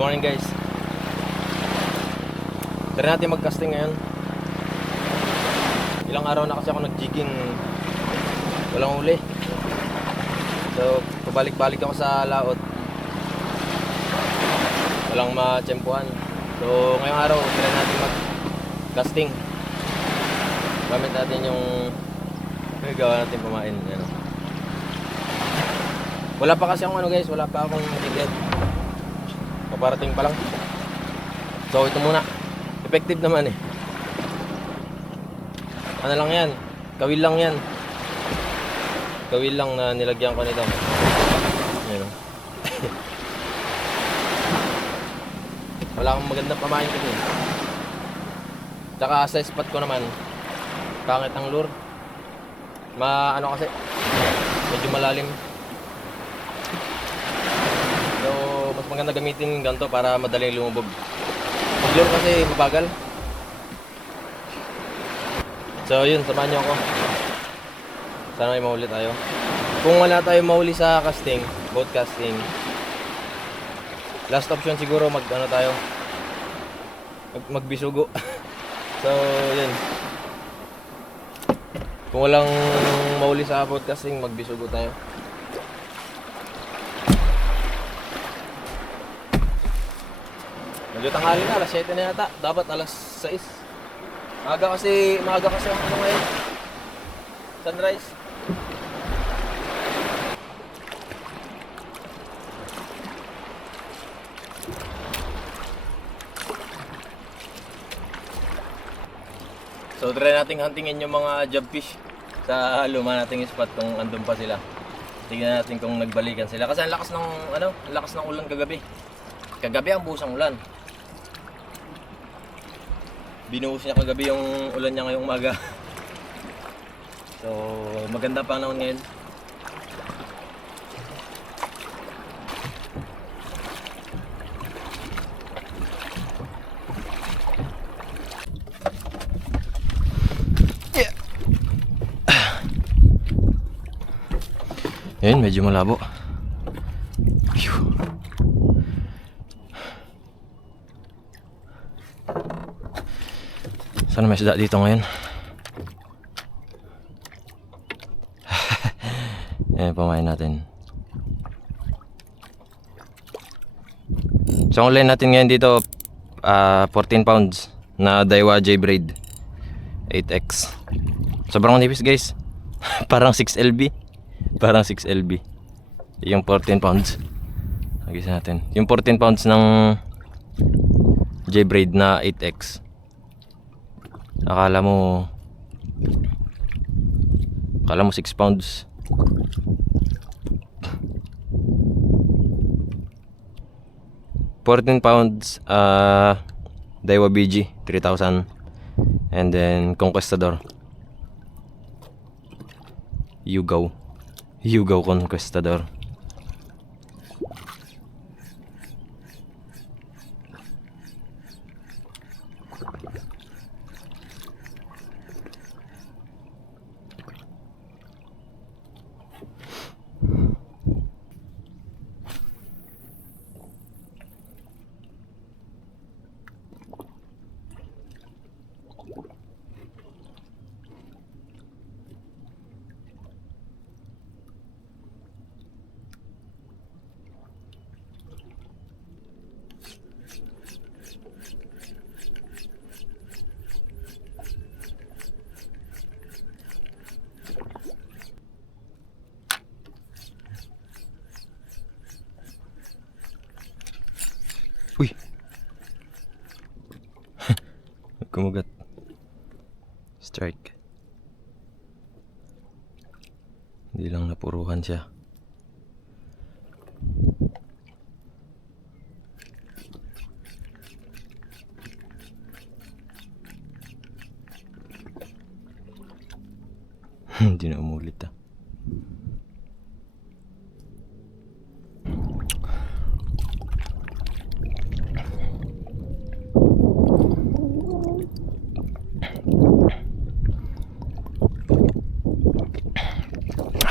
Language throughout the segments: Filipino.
morning guys. Try natin mag-casting ngayon. Ilang araw na kasi ako nag-jigging, walang huli. So pabalik-balik ako sa laot, walang matsempuhan. So ngayong araw try natin mag-casting. Gamit natin yung gawa natin pamain. Ano. Wala pa kasi akong guys, wala pa akong ticket. Paparating pa lang. So ito muna. Effective naman eh. Ano lang yan? Kawil lang yan. Kawil lang na nilagyan ko nito. Ayan o. Wala akong magandang pamain kasi. Tsaka sa spot ko naman, pangit ang lure. Ano kasi, medyo malalim. So mas maganda gamitin ganito para madaling lumubog. Ang lure kasi mabagal. So yun, samahan nyo ako. Sana may mahuli tayo. Kung wala tayo mahuli sa casting, boat casting, last option siguro magbisugo. So yun, kung walang mahuli sa boat casting, magbisugo tayo. Medyo tanghali na, alas 7 na yata. Dapat alas 6. Maaga kasi ang ngayon. Sunrise. So try nating huntingin yung mga jobfish sa luma nating spot kung andun pa sila. Tingnan natin kung nagbalikan sila kasi ang lakas ng ulan kagabi. Kagabi ang busang ulan. Binuhos niya kagabi yung ulan niya ngayong umaga. So maganda panahon ngayon. Yeah. Ayun, medyo malabo. Sana may isda dito ngayon. Ayan, pamain natin. So ang line natin ngayon dito 14 pounds na Daiwa J-braid 8X. Sobrang nipis guys. Parang 6LB. Parang 6LB. Yung 14 pounds. Nagisan natin. Yung 14 pounds ng J-braid na 8X. Akala mo 6 pounds. $14 Daiwa BG 3000. And then Conquistador Yugaw Conquistador. Uy. Kumagat. Strike. Hindi lang napuruhan siya. Hindi na umulit ah.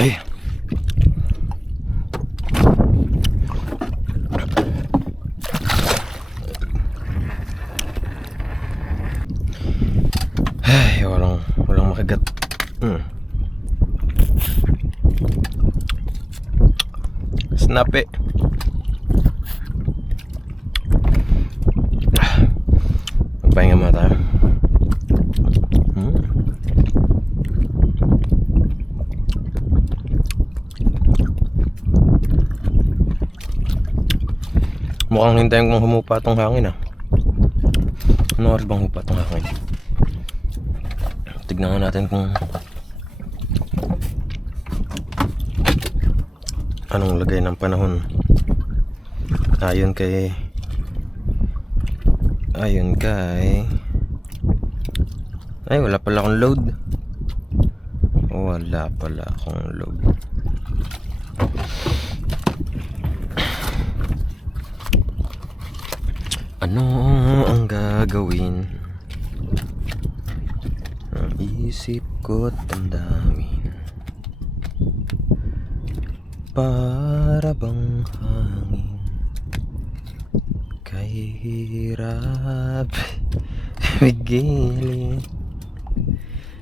Ay. Nape. Magpahinga muna tayo. Mukhang hintayin kong humupa tong hangin ah. Ano oras bang humupa tong hangin? Tignan nga natin kung anong lagay ng panahon. Ayon kay ay wala pala akong load. Ano ang gagawin? Ang isip ko't damdamin, para bang hangin, kahirap pigilin.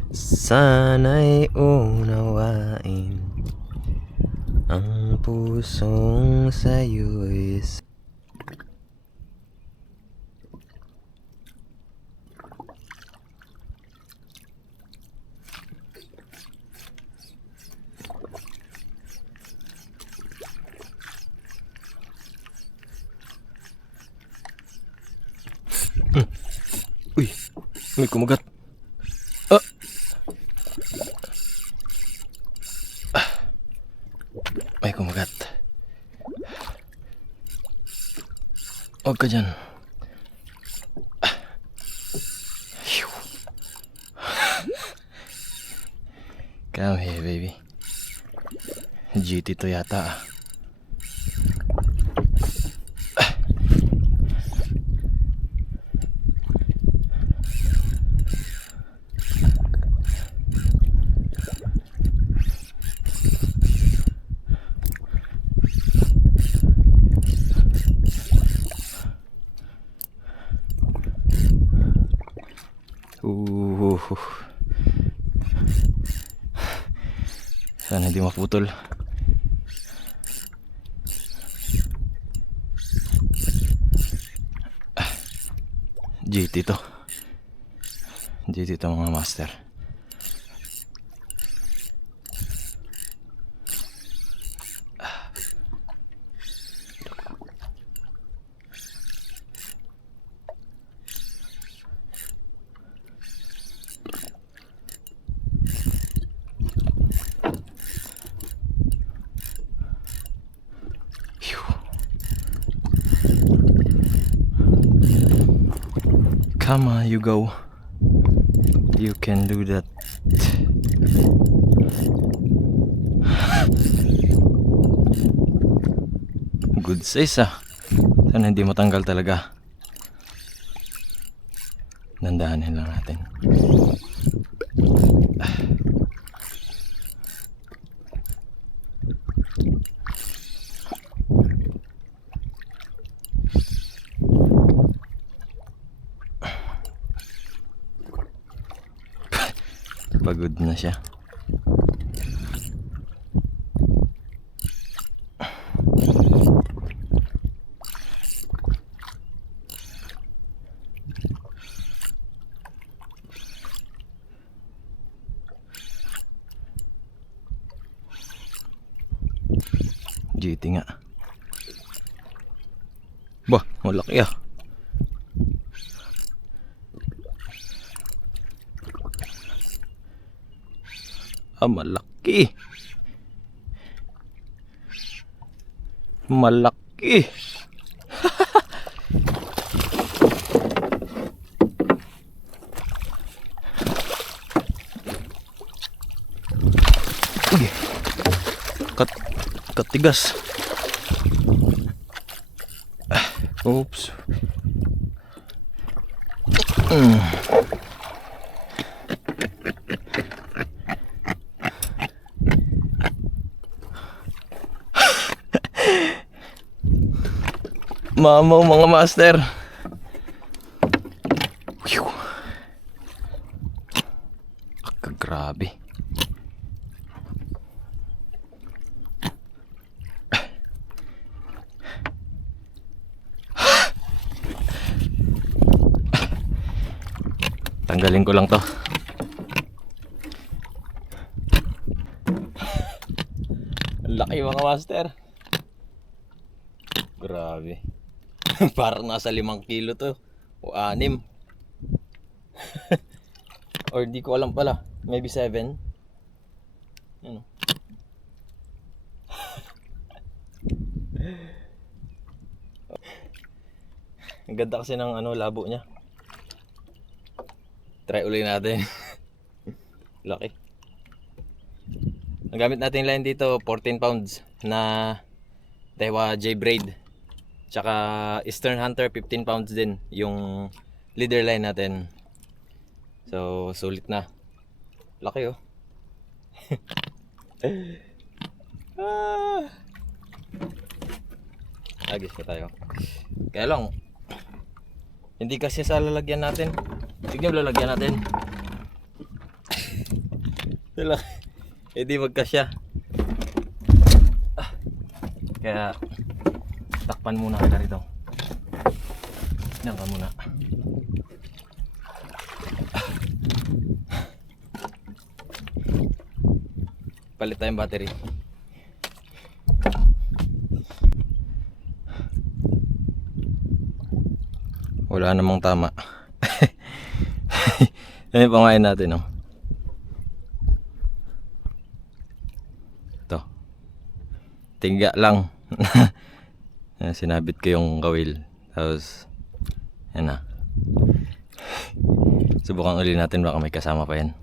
Sana'y unawain ang pusong sa'yo'y Uy, may kumagat. May kumagat. Huwag ka dyan. Come here, baby. GT to yata ah. Sana hindi maputol. GT to mga master. Come on, you go. You can do that. Good size ah. Sana hindi matanggal talaga. Dandahanin lang natin. Pagod na siya. GT nga. Bah, malaki ah. Malaki. Malaki. Katigas. Oops. Mamaw mga master. Grabe. Tanggalin ko lang to. Ang laki mga master. Grabe. Parang nasa 5 kilo to. O 6. Or di ko alam pala. Maybe 7. Ano? Ang ganda kasi ng labo niya. Try ulit natin. Laki. Ang gamit natin line dito 14 pounds na Daiwa J-Braid. Tsaka Eastern Hunter 15 pounds din yung leader line natin. So sulit na. Laki oh. Agis pa tayo. Kaya lang hindi kasi sa lalagyan natin. Sige, lalagyan natin. Hindi magkasya. Kaya takpan muna kita rito. Diyan ka muna. Palit tayong battery. Wala namang tama. Yan yung pangain natin, no? Ito. Tingga lang. Sinabit ko yung kawil. Tapos, yan na. Subukan uli natin, baka may kasama pa yan.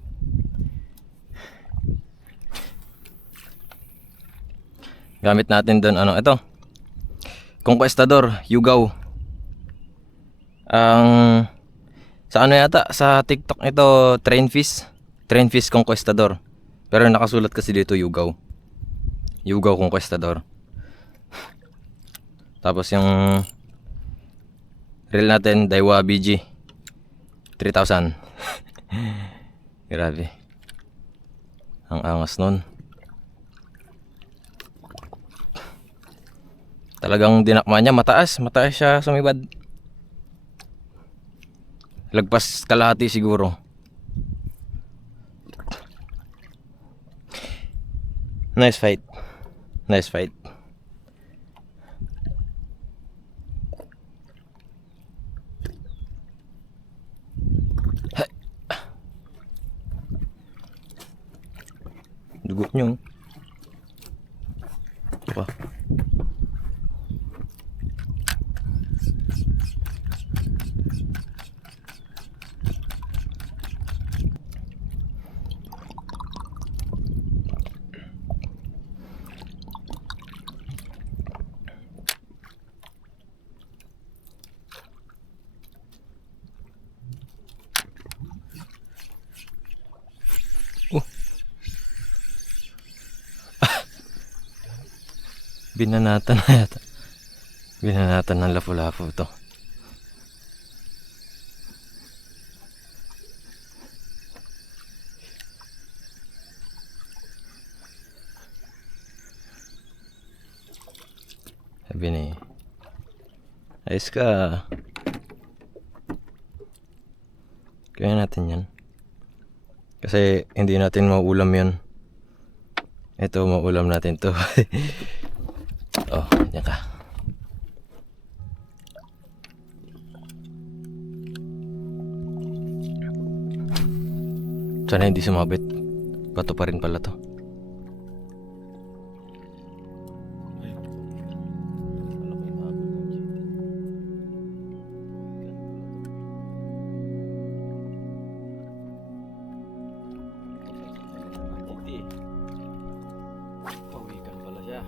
Gamit natin doon, ito. Conquistador, Yugaw. Sa yata, sa TikTok ito, Train Fish Conquistador. Pero nakasulat kasi dito Yugaw. Yugaw Conquistador. Tapos yung reel natin, Daiwa BG 3000. Grabe. Ang angas nun. Talagang dinakma niya, mataas siya sumibad. Lagpas kalahati siguro. Nice fight. Nice fight. Dugot nyo. Apa? Binanatan na yata. Binanatan ng lapu-lapu to. Sabi ni, ayos ka. Kaya natin yan. Kasi hindi natin mauulam yan. Ito, mauulam natin to. Oh, yan ka. Sana hindi sumabit. Bato pa rin pala to. Pawikan pala siya.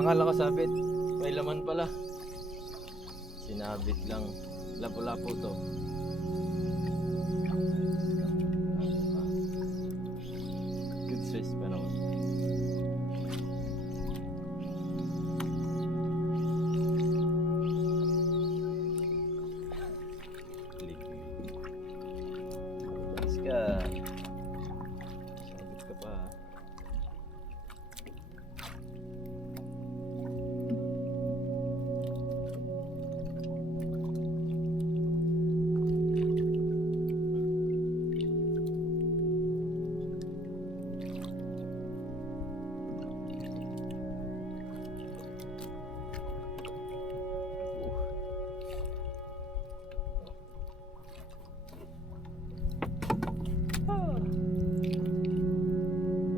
akala ko sabit. May laman pala. Sinabit lang. Lapo-lapo to. Good size pa naman. Let's go. Sabit ka pa.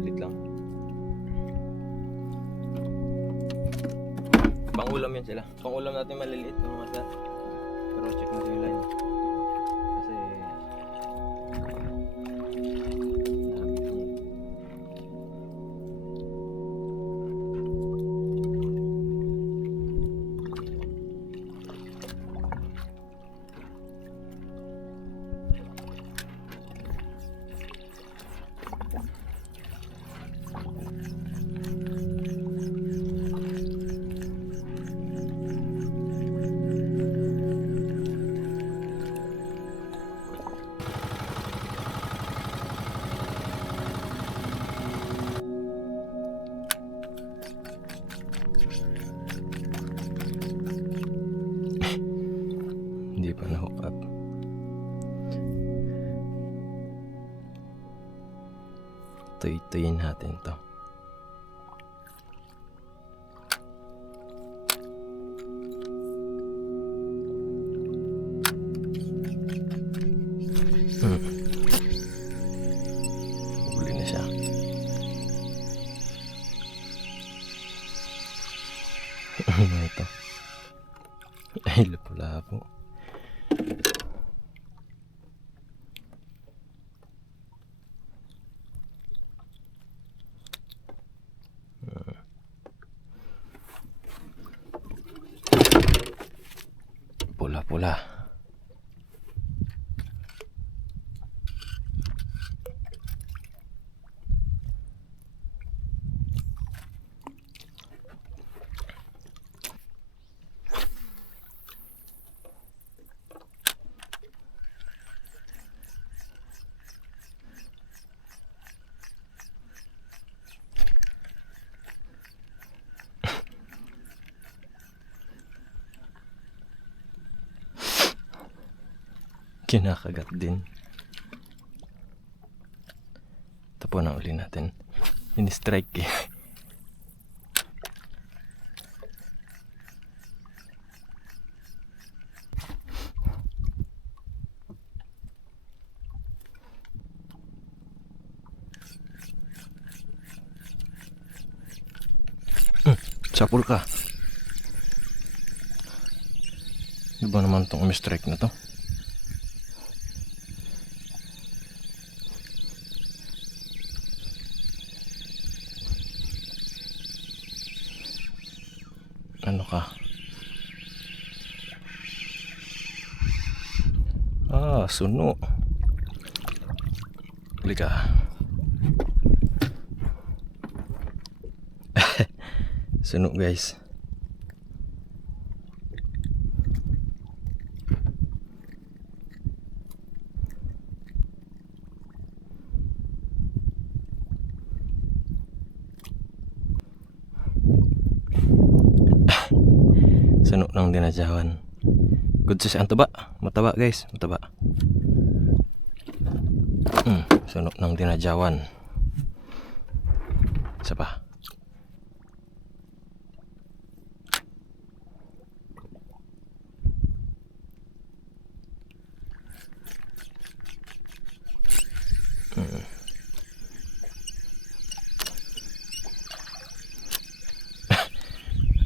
Ulit lang. Pangulam yun sila. Pangulam natin maliliit ng mga sa. Pero check natin yung line. Kasi hindi pa na-hook up. Tuy-tuyin natin to. Huli na siya. Ito. Ay, lapo-lapo. Pula-pula. Kinakagat din. Tapo na uli natin. In-strike eh. Sapul ka. Di ba naman itong strike na to? Ano ka? Ah, suno. Huli ka. Suno guys. Suno ng dinadyawan. Good size ang taba. Mataba guys, mataba. Suno ng dinadyawan. Isa pa.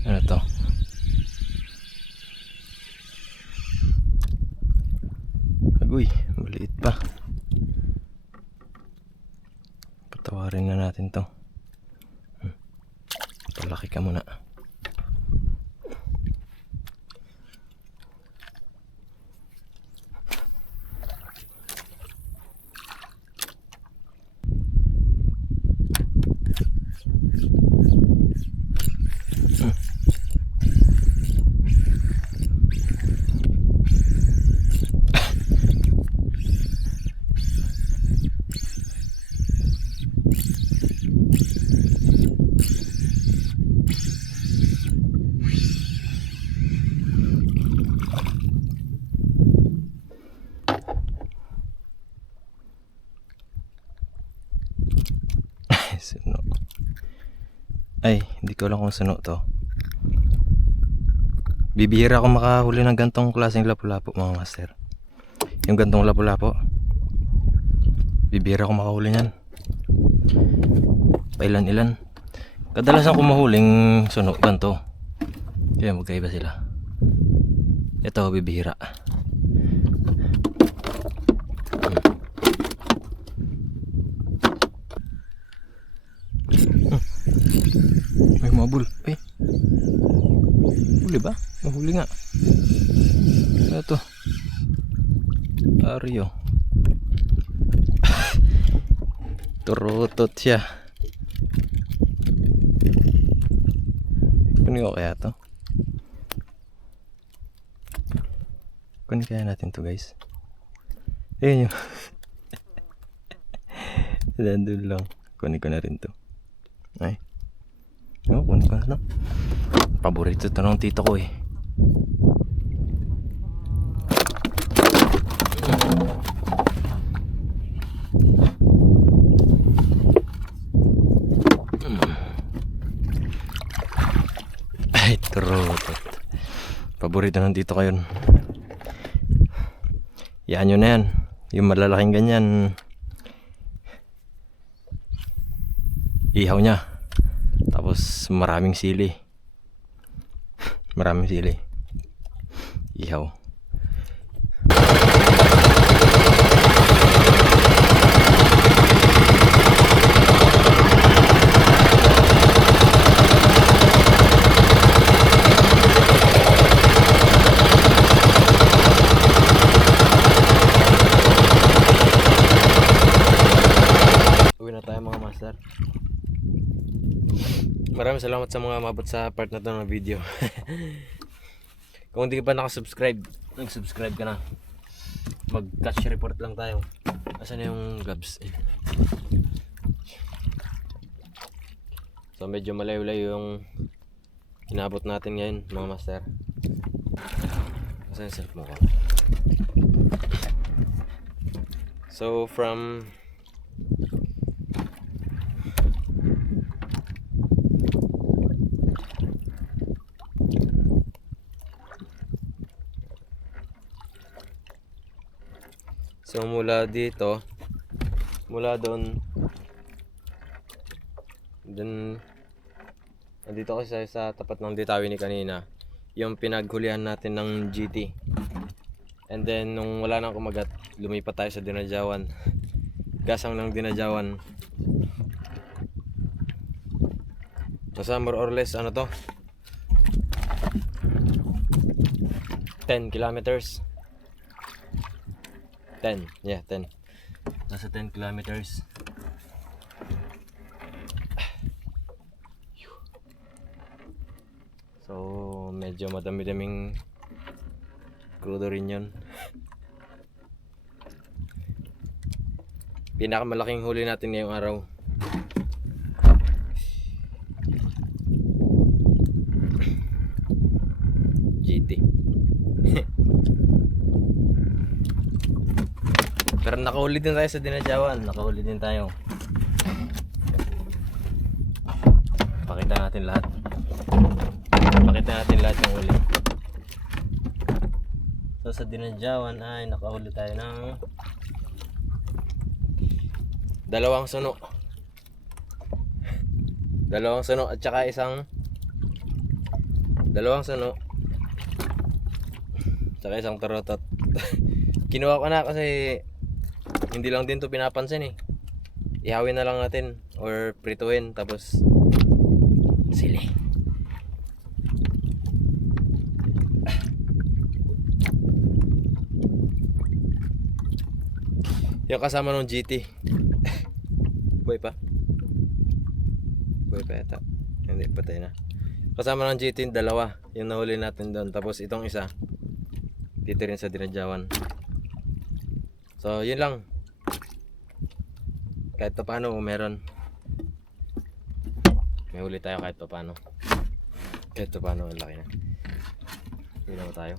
Ano to? Agoy, maliit pa. Patawarin na natin to. Palaki ka muna. Suno. Ay, hindi ko alam kung suno to. Bibihira ako makahuli ng gantong klaseng lapu-lapu mga master. Yung gantong lapu-lapu. Bibihira ako makahuli niyan. Pailan-ilan. Kadalasan ko mahuling suno ganto. Kaya magkaiba sila. Ito bibihira. May mabul. Ay. Huli ba? Mahuli nga. Ito. Aryo. Turutot siya. Kunin ko kaya to? Kunin kaya natin to guys. Ayun yun. Nandun lang. Kunin ko na rin to. Ay. Oh, kunin ko na. Paborito to ng tito ko eh. Ay, turutot. Paborito ng tito ko yun. Yan yun na yan. Yung malalaking ganyan. Ihaw niya. Tapos maraming sili. Maraming sili. Ihaw. Uwi na tayo mga master. Maraming salamat sa mga mabot sa part na to ng video. Kung hindi ka pa nakasubscribe, nag-subscribe ka na. Mag-catch report lang tayo. Asan na yung gloves? So medyo malayo-layo yung inabot natin ngayon mga master. Asan yung self mo ko? So from So mula dito, mula doon, then dito kasi sa tapat ng ditawin ni kanina, yung pinaghulihan natin ng GT. And then nung wala nang kumagat, lumipat tayo sa Dinadjawan. Gasang ng Dinadjawan. Basta more or less ano to? 10 kilometers. 10, yeah, 10. Nasa 10 kilometers. So, medyo madami-daming crudo rin yun. Pinakamalaking huli natin ngayong araw. GT. Pero nakahuli din tayo sa Dinadjawan. Nakahuli din tayo. Pakita natin lahat. Pakita natin lahat ng huli. So sa Dinadjawan ay nakahuli tayo ng dalawang suno. Dalawang suno at saka dalawang suno. Saka isang tarotot. Kinuha ko na kasi hindi lang din to pinapansin eh. Ihawin na lang natin or prituhin tapos sili. Yung kasama ng GT. Boy pa. Boy pa yata. Hindi, patay na. Kasama ng GT yung dalawa. Yung nahuli natin doon. Tapos itong isa dito rin sa Dinadjawan. So yun lang. Kahit pa paano meron. May huli tayo kahit pa paano. Kahit pa paano ang laki na. Hindi na tayo.